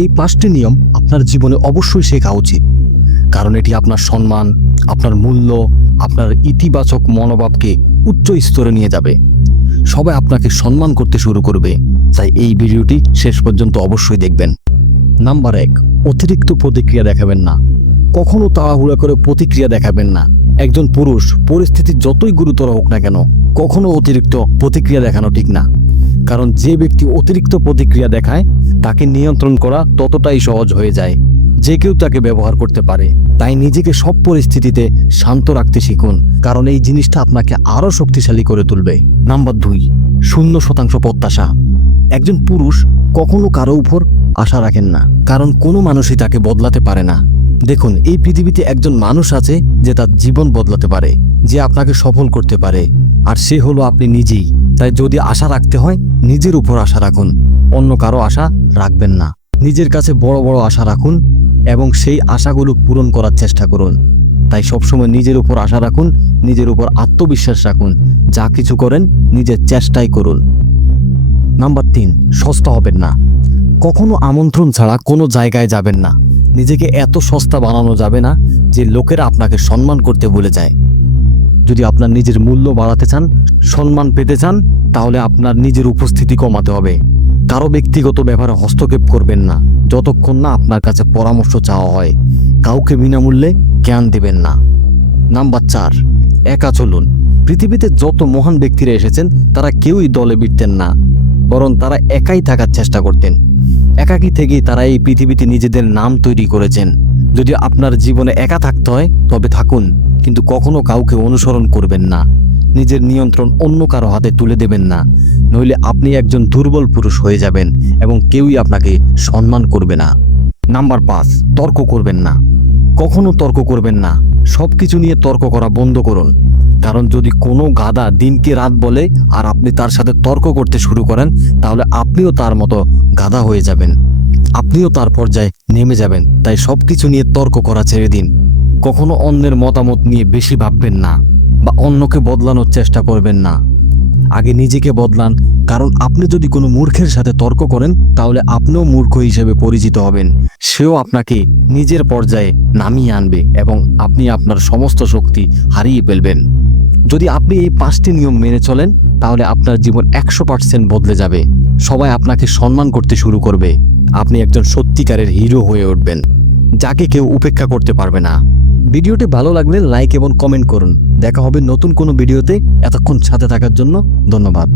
এই 5টি নিয়ম আপনার জীবনে অবশ্যই শেখা উচিত, কারণ এটি আপনার সম্মান, আপনার মূল্য, আপনার ইতিবাচক মনোভাবকে উচ্চ স্তরে নিয়ে যাবে। সবাই আপনাকে সম্মান করতে শুরু করবে, তাই এই ভিডিওটি শেষ পর্যন্ত অবশ্যই দেখবেন। নাম্বার 1, অতিরিক্ত প্রতিক্রিয়া দেখাবেন না। কখনো তাড়াহুড়া করে প্রতিক্রিয়া দেখাবেন না। একজন পুরুষ পরিস্থিতি যতই গুরুতর হোক না কেন, কখনো অতিরিক্ত প্রতিক্রিয়া দেখানো ঠিক না, কারণ যে ব্যক্তি অতিরিক্ত প্রতিক্রিয়া দেখায় তাকে নিয়ন্ত্রণ করা ততটাই সহজ হয়ে যায়। যে কেউ তাকে ব্যবহার করতে পারে। তাই নিজেকে সব পরিস্থিতিতে শান্ত রাখতে শিখুন, কারণ এই জিনিসটা আপনাকে আরও শক্তিশালী করে তুলবে। নাম্বার 2, 0% প্রত্যাশা। একজন পুরুষ কখনো কারো উপর আশা রাখেন না, কারণ কোনো মানুষই তাকে বদলাতে পারে না। দেখুন, এই পৃথিবীতে একজন মানুষ আছে যে তার জীবন বদলাতে পারে, যে আপনাকে সফল করতে পারে, আর সে হলো আপনি নিজেই। তাই যদি আশা রাখতে হয়, নিজের উপর আশা রাখুন, অন্য কারো আশা রাখবেন না। নিজের কাছে বড় বড় আশা রাখুন এবং সেই আশাগুলো পূরণ করার চেষ্টা করুন। তাই সবসময় নিজের উপর আশা রাখুন, নিজের উপর আত্মবিশ্বাস রাখুন। যা কিছু করেন নিজের চেষ্টাই করুন। নাম্বার 3, সস্তা হবেন না। কখনো আমন্ত্রণ ছাড়া কোনো জায়গায় যাবেন না। নিজেকে এত সস্তা বানানো যাবে না যে লোকেরা আপনাকে সম্মান করতে ভুলে যায়। যদি আপনার নিজের মূল্য বাড়াতে চান, সম্মান পেতে চান, তাহলে আপনার নিজের উপস্থিতি কমাতে হবে। কারো ব্যক্তিগত ব্যাপারে হস্তক্ষেপ করবেন না যতক্ষণ না আপনার কাছে পরামর্শ চাওয়া হয়। কাউকে বিনামূল্যে জ্ঞান দেবেন না। নাম্বার 4, একা চলুন। পৃথিবীতে যত মহান ব্যক্তিরা এসেছেন তারা কেউই দলে ভিড়তেন না, বরং তারা একাই থাকার চেষ্টা করতেন। একাকী থেকেই তারা এই পৃথিবীতে নিজেদের নাম তৈরি করেছেন। যদি আপনার জীবনে একা থাকতে হয় তবে থাকুন, কিন্তু কখনো কাউকে অনুসরণ করবেন না। নিজের নিয়ন্ত্রণ অন্য কারো হাতে তুলে দেবেন না, নইলে আপনি একজন দুর্বল পুরুষ হয়ে যাবেন এবং কেউই আপনাকে সম্মান করবে না। নাম্বার 5, তর্ক করবেন না। কখনো তর্ক করবেন না। সবকিছু নিয়ে তর্ক করা বন্ধ করুন, কারণ যদি কোনো গাধা দিনকে রাত বলে আর আপনি তার সাথে তর্ক করতে শুরু করেন, তাহলে আপনিও তার মতো গাধা হয়ে যাবেন, আপনিও তার পর্যায়ে নেমে যাবেন। তাই সবকিছু নিয়ে তর্ক করা ছেড়ে দিন। কখনো অন্যের মতামত নিয়ে বেশি ভাববেন না বা অন্যকে বদলানোর চেষ্টা করবেন না। আগে নিজেকে বদলান, কারণ আপনি যদি কোনো মূর্খের সাথে তর্ক করেন তাহলে আপনিও মূর্খ হিসেবে পরিচিত হবেন। সেও আপনাকে নিজের পর্যায়ে নামিয়ে আনবে এবং আপনি আপনার সমস্ত শক্তি হারিয়ে ফেলবেন। যদি আপনি এই 5টি নিয়ম মেনে চলেন, তাহলে আপনার জীবন 100% বদলে যাবে। সবাই আপনাকে সম্মান করতে শুরু করবে। আপনি একজন সত্যিকারের হিরো হয়ে উঠবেন, যাকে কেউ উপেক্ষা করতে পারবে না। ভিডিওটি ভালো লাগলে লাইক এবং কমেন্ট করুন। দেখা হবে নতুন কোনো ভিডিওতে। এতক্ষণ সাথে থাকার জন্য ধন্যবাদ।